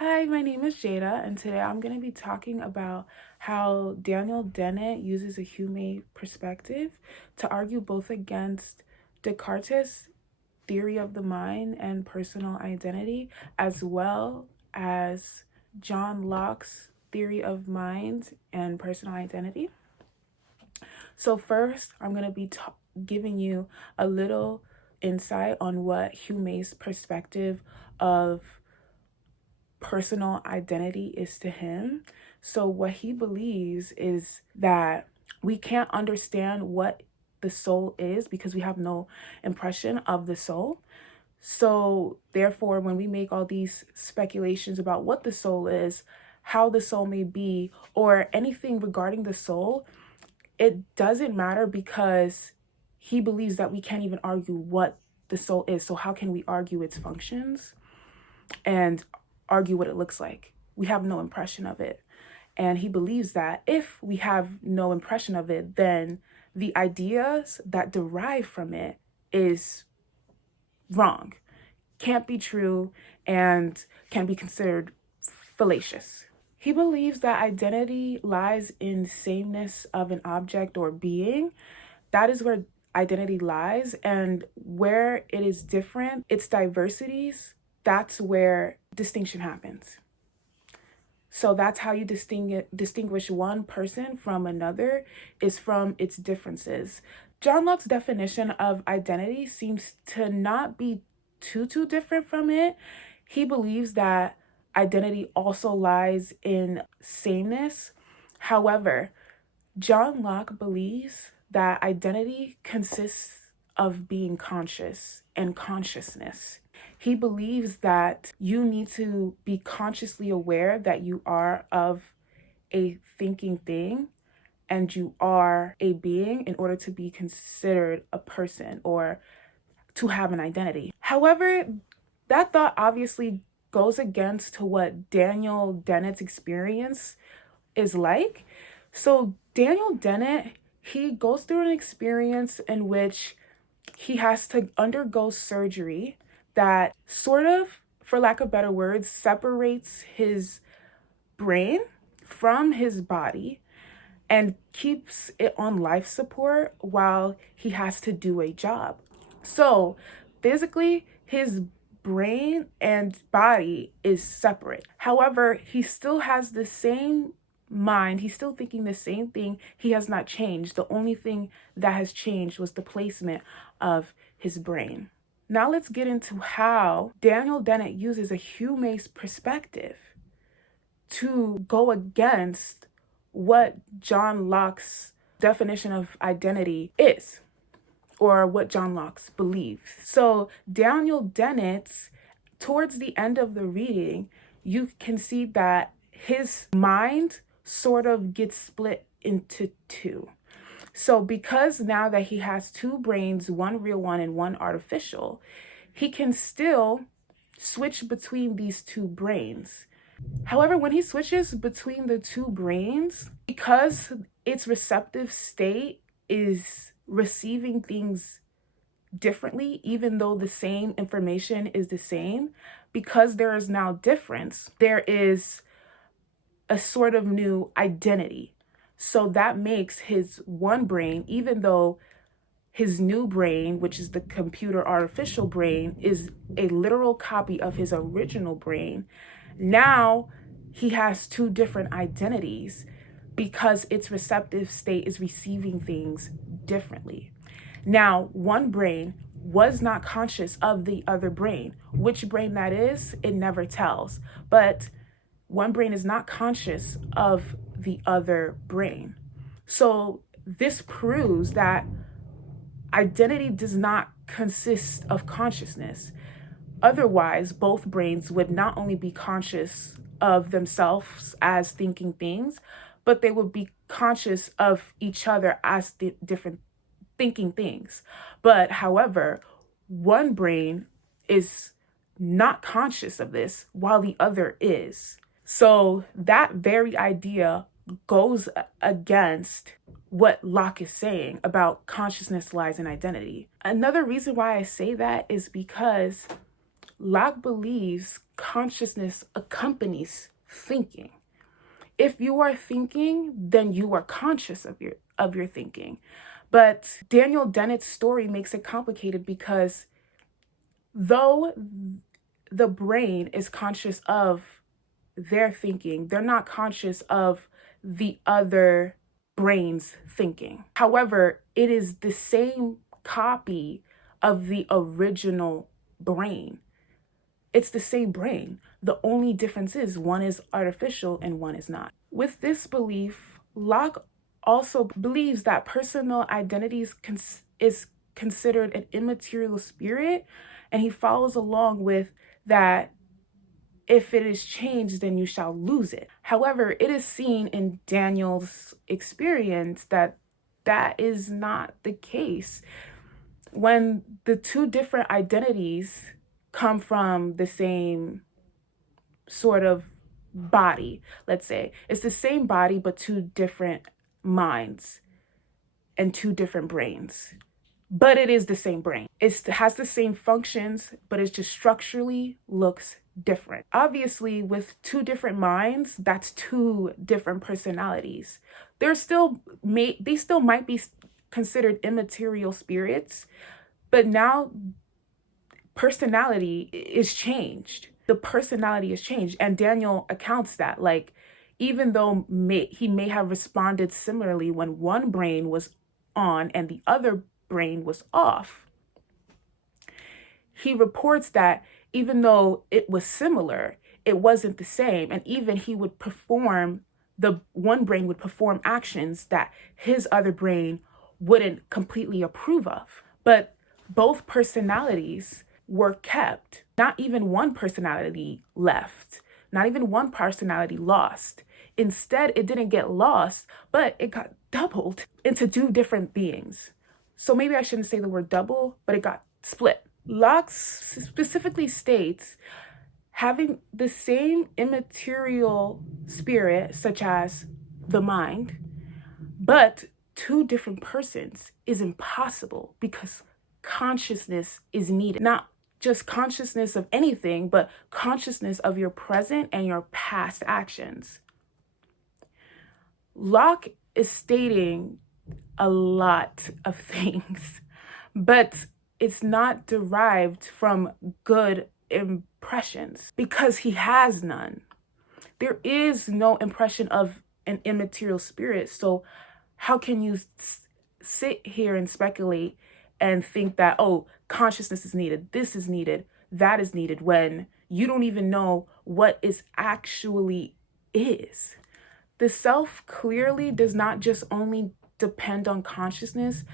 Hi, my name is Jada, and today I'm going to be talking about how Daniel Dennett uses a Hume perspective to argue both against Descartes' theory of the mind and personal identity, as well as John Locke's theory of mind and personal identity. So, first, I'm going to be giving you a little insight on what Hume's perspective of personal identity is to him. So, what he believes is that we can't understand what the soul is because we have no impression of the soul. So, therefore, when we make all these speculations about what the soul is, how the soul may be, or anything regarding the soul, it doesn't matter because he believes that we can't even argue what the soul is. So, how can we argue its functions and argue what it looks like? We have no impression of it. And he believes that if we have no impression of it, then the ideas that derive from it is wrong, can't be true, and can be considered fallacious. He believes that identity lies in sameness of an object or being. That is where identity lies, and where it is different, its diversities, that's where distinction happens. So that's how you distinguish one person from another, is from its differences. John Locke's definition of identity seems to not be too different from it. He believes that identity also lies in sameness. However, John Locke believes that identity consists of being conscious and consciousness. He believes that you need to be consciously aware that you are of a thinking thing and you are a being in order to be considered a person or to have an identity. However, that thought obviously goes against to what Daniel Dennett's experience is like. So Daniel Dennett, he goes through an experience in which he has to undergo surgery that sort of, for lack of better words, separates his brain from his body and keeps it on life support while he has to do a job. So physically, his brain and body is separate. However, he still has the same mind. He's still thinking the same thing. He has not changed. The only thing that has changed was the placement of his brain. Now let's get into how Daniel Dennett uses a Hume's perspective to go against what John Locke's definition of identity is, or what John Locke's believes. So Daniel Dennett's, towards the end of the reading, you can see that his mind sort of gets split into two. So because now that he has two brains, one real one and one artificial, he can still switch between these two brains. However, when he switches between the two brains, because its receptive state is receiving things differently, even though the same information is the same, because there is now difference, there is a sort of new identity. So that makes his one brain, even though his new brain, which is the computer artificial brain, is a literal copy of his original brain, now he has two different identities because its receptive state is receiving things differently. Now, one brain was not conscious of the other brain. Which brain that is, it never tells. But one brain is not conscious of the other brain. So this proves that identity does not consist of consciousness. Otherwise, both brains would not only be conscious of themselves as thinking things, but they would be conscious of each other as different thinking things. But however, one brain is not conscious of this while the other is. So that very idea goes against what Locke is saying about consciousness lies in identity. Another reason why I say that is because Locke believes consciousness accompanies thinking. If you are thinking, then you are conscious of your thinking. But Daniel Dennet's story makes it complicated because though the brain is conscious of their thinking, they're not conscious of the other brain's thinking. However, it is the same copy of the original brain. It's the same brain. The only difference is one is artificial and one is not. With this belief, Locke also believes that personal identity is considered an immaterial spirit, and he follows along with that if it is changed, then you shall lose it. However, it is seen in Daniel's experience that that is not the case. When the two different identities come from the same sort of body, let's say, it's the same body, but two different minds and two different brains. But it is the same brain. It has the same functions, but it just structurally looks different. Obviously, with two different minds, that's two different personalities. They still might be considered immaterial spirits, but now personality is changed. The personality is changed, and Daniel accounts that, like, even though he may have responded similarly when one brain was on and the other brain was off, he reports that even though it was similar, it wasn't the same. And even the one brain would perform actions that his other brain wouldn't completely approve of. But both personalities were kept. Not even one personality left. Not even one personality lost. Instead, it didn't get lost, but it got doubled into two different beings. So maybe I shouldn't say the word double, but it got split. Locke specifically states having the same immaterial spirit, such as the mind, but two different persons is impossible because consciousness is needed. Not just consciousness of anything, but consciousness of your present and your past actions. Locke is stating a lot of things, but it's not derived from good impressions because he has none. There is no impression of an immaterial spirit. So how can you sit here and speculate and think that, oh, consciousness is needed, this is needed, that is needed, when you don't even know what is actually is? The self clearly does not just only depend on consciousness,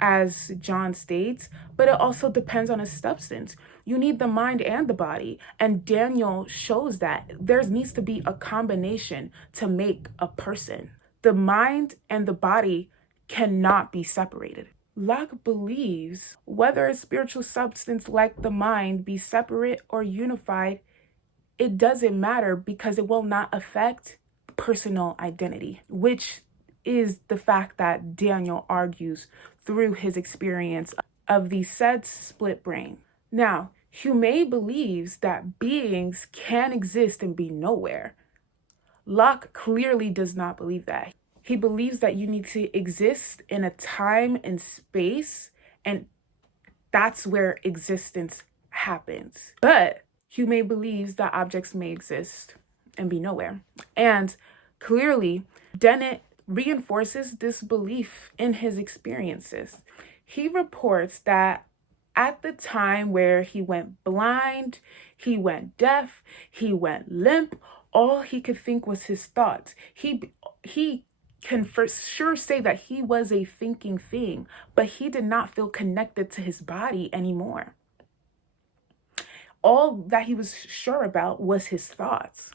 as John states, but it also depends on a substance. You need the mind and the body. And Daniel shows that there needs to be a combination to make a person. The mind and the body cannot be separated. Locke believes whether a spiritual substance like the mind be separate or unified, it doesn't matter because it will not affect personal identity, which is the fact that Daniel argues through his experience of the said split brain. Now, Hume believes that beings can exist and be nowhere. Locke clearly does not believe that. He believes that you need to exist in a time and space, and that's where existence happens. But Hume believes that objects may exist and be nowhere. And clearly, Dennet reinforces this belief in his experiences. He reports that at the time where he went blind, he went deaf, he went limp, all he could think was his thoughts. He can for sure say that he was a thinking thing, but he did not feel connected to his body anymore. All that he was sure about was his thoughts.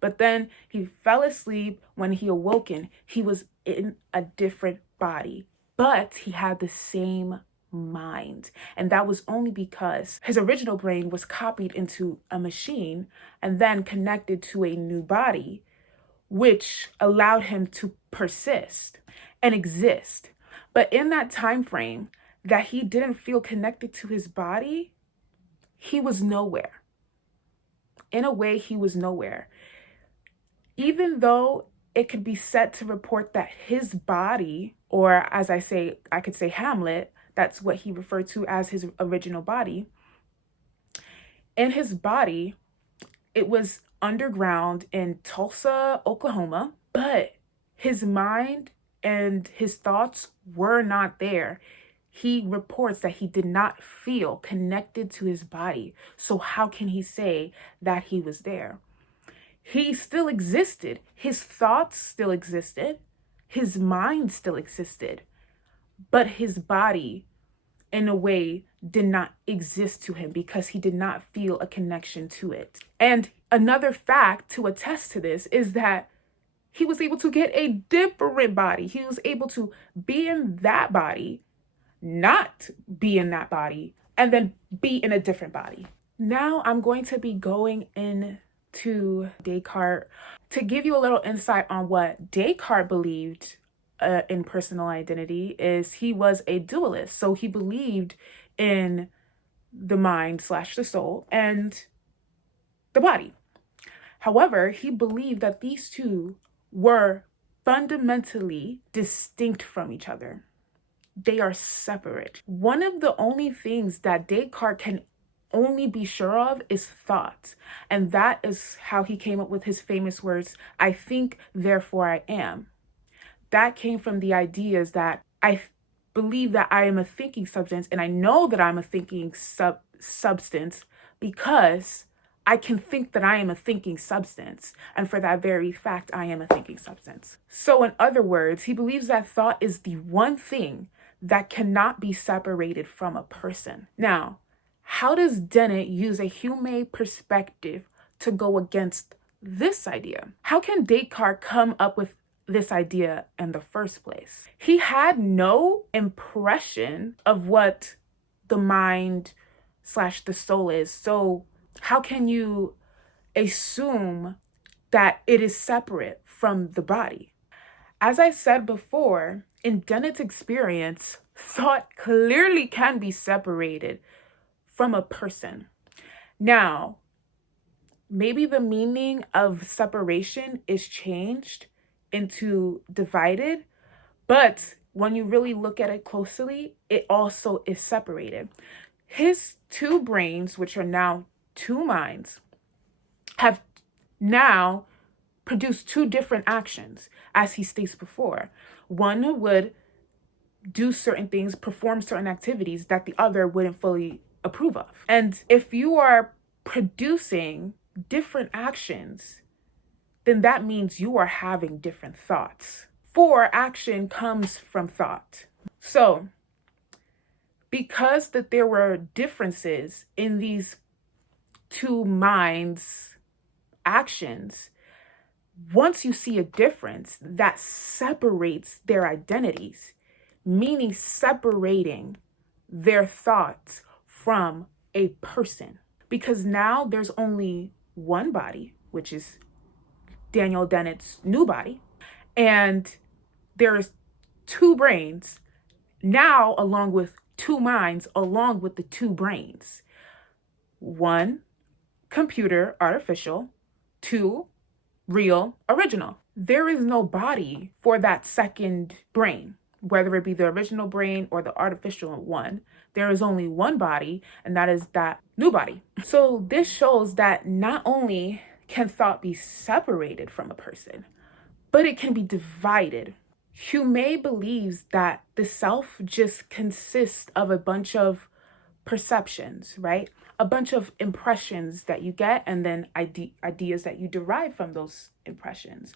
But then he fell asleep. When he awoken, he was in a different body, but he had the same mind. And that was only because his original brain was copied into a machine and then connected to a new body, which allowed him to persist and exist. But in that time frame that he didn't feel connected to his body, he was nowhere. In a way, he was nowhere. Even though it could be said to report that his body, or as I could say Hamlet, that's what he referred to as his original body. In his body, it was underground in Tulsa, Oklahoma, but his mind and his thoughts were not there. He reports that he did not feel connected to his body. So how can he say that he was there? He still existed. His thoughts still existed. His mind still existed. But his body, in a way, did not exist to him because he did not feel a connection to it. And another fact to attest to this is that he was able to get a different body. He was able to be in that body, not be in that body, and then be in a different body. Now I'm going to be going into Descartes to give you a little insight on what Descartes believed in personal identity. Is he was a dualist. So he believed in the mind / the soul and the body. However, he believed that these two were fundamentally distinct from each other. They are separate. One of the only things that Descartes can only be sure of is thought. And that is how he came up with his famous words, "I think, therefore I am." That came from the ideas that I believe that I am a thinking substance, and I know that I'm a thinking substance because I can think that I am a thinking substance. And for that very fact, I am a thinking substance. So in other words, he believes that thought is the one thing that cannot be separated from a person. Now, how does Dennet use a Hume perspective to go against this idea? How can Descartes come up with this idea in the first place? He had no impression of what the mind / the soul is. So how can you assume that it is separate from the body? As I said before, in Dennet's experience, thought clearly can be separated from a person. Now, maybe the meaning of separation is changed into divided, but when you really look at it closely, it also is separated. His two brains, which are now two minds, have now produced two different actions, as he states before. One would do certain things, perform certain activities that the other wouldn't fully approve of. And if you are producing different actions, then that means you are having different thoughts. For action comes from thought. So, because that there were differences in these two minds' actions, once you see a difference, that separates their identities, meaning separating their thoughts from a person. Because now there's only one body, which is Daniel Dennet's new body, and there's two brains now, along with two minds, along with the two brains. One, computer, artificial. Two, real, original. There is no body for that second brain, whether it be the original brain or the artificial one. There is only one body, and that is that new body. So this shows that not only can thought be separated from a person, but it can be divided. Hume believes that the self just consists of a bunch of perceptions, right? A bunch of impressions that you get, and then ideas that you derive from those impressions.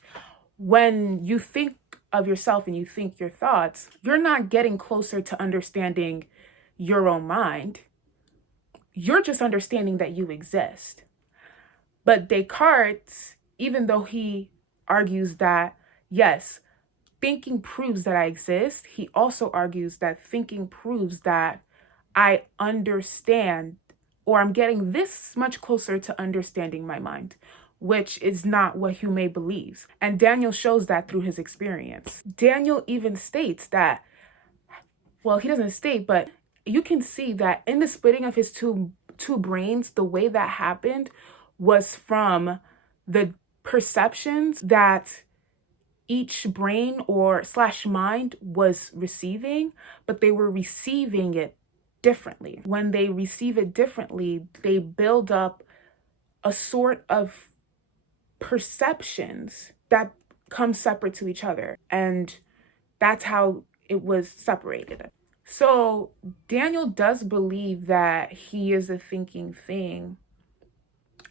When you think of yourself and you think your thoughts, you're not getting closer to understanding your own mind. You're just understanding that you exist. But Descartes, even though he argues that, yes, thinking proves that I exist, he also argues that thinking proves that I understand, or I'm getting this much closer to understanding my mind, which is not what Hume believes. And Daniel shows that through his experience. Daniel even states that, well, he doesn't state, but you can see that in the splitting of his two brains, the way that happened was from the perceptions that each brain or slash mind was receiving, but they were receiving it differently. When they receive it differently, they build up a sort of perceptions that come separate to each other. And that's how it was separated. So Daniel does believe that he is a thinking thing,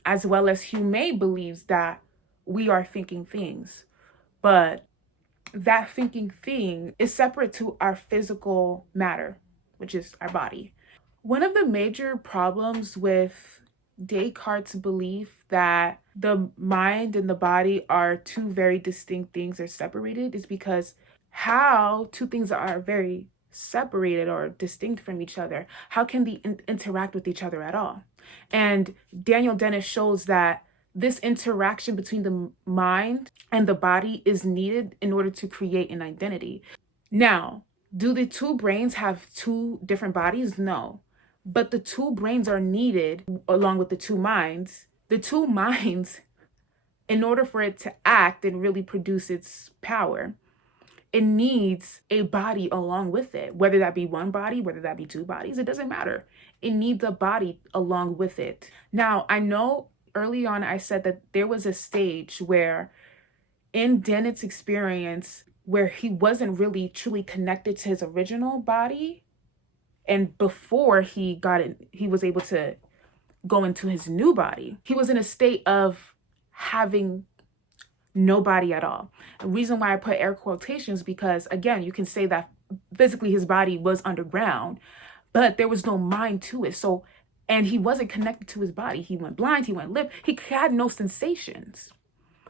as well as Hume believes that we are thinking things. But that thinking thing is separate to our physical matter, which is our body. One of the major problems with Descartes' belief that the mind and the body are two very distinct things or separated is because how two things are very separated or distinct from each other, how can they interact with each other at all? And Daniel Dennet shows that this interaction between the mind and the body is needed in order to create an identity. Now, do the two brains have two different bodies? No. But the two brains are needed along with the two minds. The two minds, in order for it to act and really produce its power, it needs a body along with it, whether that be one body, whether that be two bodies, it doesn't matter. It needs a body along with it. Now, I know early on I said that there was a stage where in Dennet's experience where he wasn't really truly connected to his original body, and before he was able to go into his new body, he was in a state of having no body at all. The reason why I put air quotations, because again, you can say that physically his body was underground, but there was no mind to it. So, and he wasn't connected to his body. He went blind, he went limp, he had no sensations.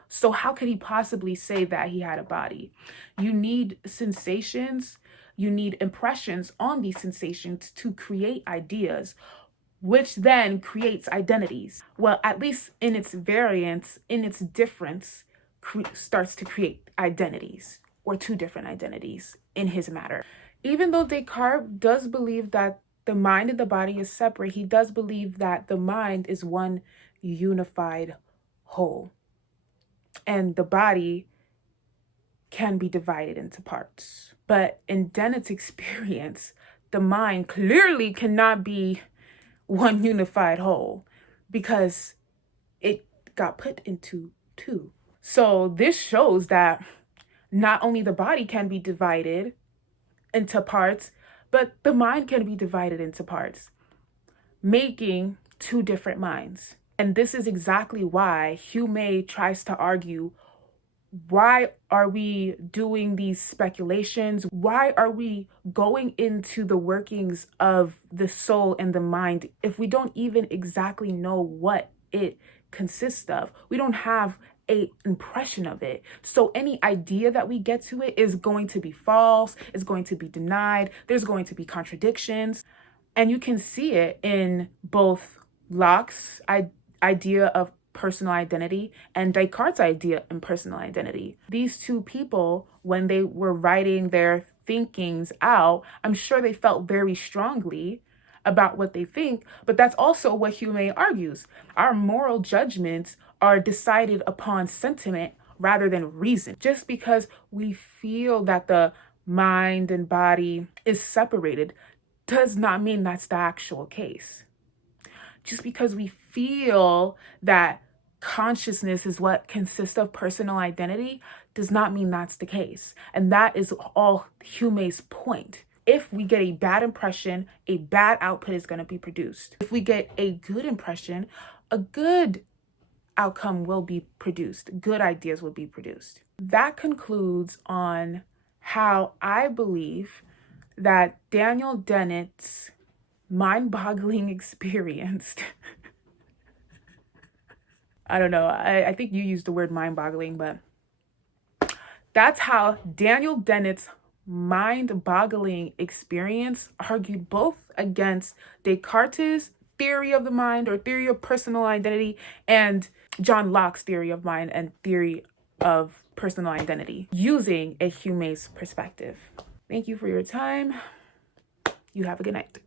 So how could he possibly say that he had a body? You need sensations, you need impressions on these sensations to create ideas, which then creates identities. Well, at least in its variance, in its difference, starts to create identities, or two different identities in his matter. Even though Descartes does believe that the mind and the body is separate, he does believe that the mind is one unified whole, and the body can be divided into parts. But in Dennet's experience, the mind clearly cannot be one unified whole because it got put into two. So this shows that not only the body can be divided into parts, but the mind can be divided into parts, making two different minds. And this is exactly why Hume tries to argue, why are we doing these speculations? Why are we going into the workings of the soul and the mind if we don't even exactly know what it consists of? We don't have an impression of it. So any idea that we get to it is going to be false, is going to be denied, there's going to be contradictions. And you can see it in both Locke's idea of personal identity and Descartes' idea in personal identity. These two people, when they were writing their thinkings out, I'm sure they felt very strongly about what they think, but that's also what Hume argues. Our moral judgments are decided upon sentiment rather than reason. Just because we feel that the mind and body is separated does not mean that's the actual case. Just because we feel that consciousness is what consists of personal identity does not mean that's the case. And that is all Hume's point. If we get a bad impression, a bad output is going to be produced. If we get a good impression, a good outcome will be produced. Good ideas will be produced. That concludes on how I believe that Daniel Dennet's mind-boggling experience I don't know, I think you used the word mind-boggling, but that's how Daniel Dennet's mind-boggling experience argued both against Descartes' theory of the mind or theory of personal identity and John Locke's theory of mind and theory of personal identity using a Hume's perspective. Thank you for your time. You have a good night.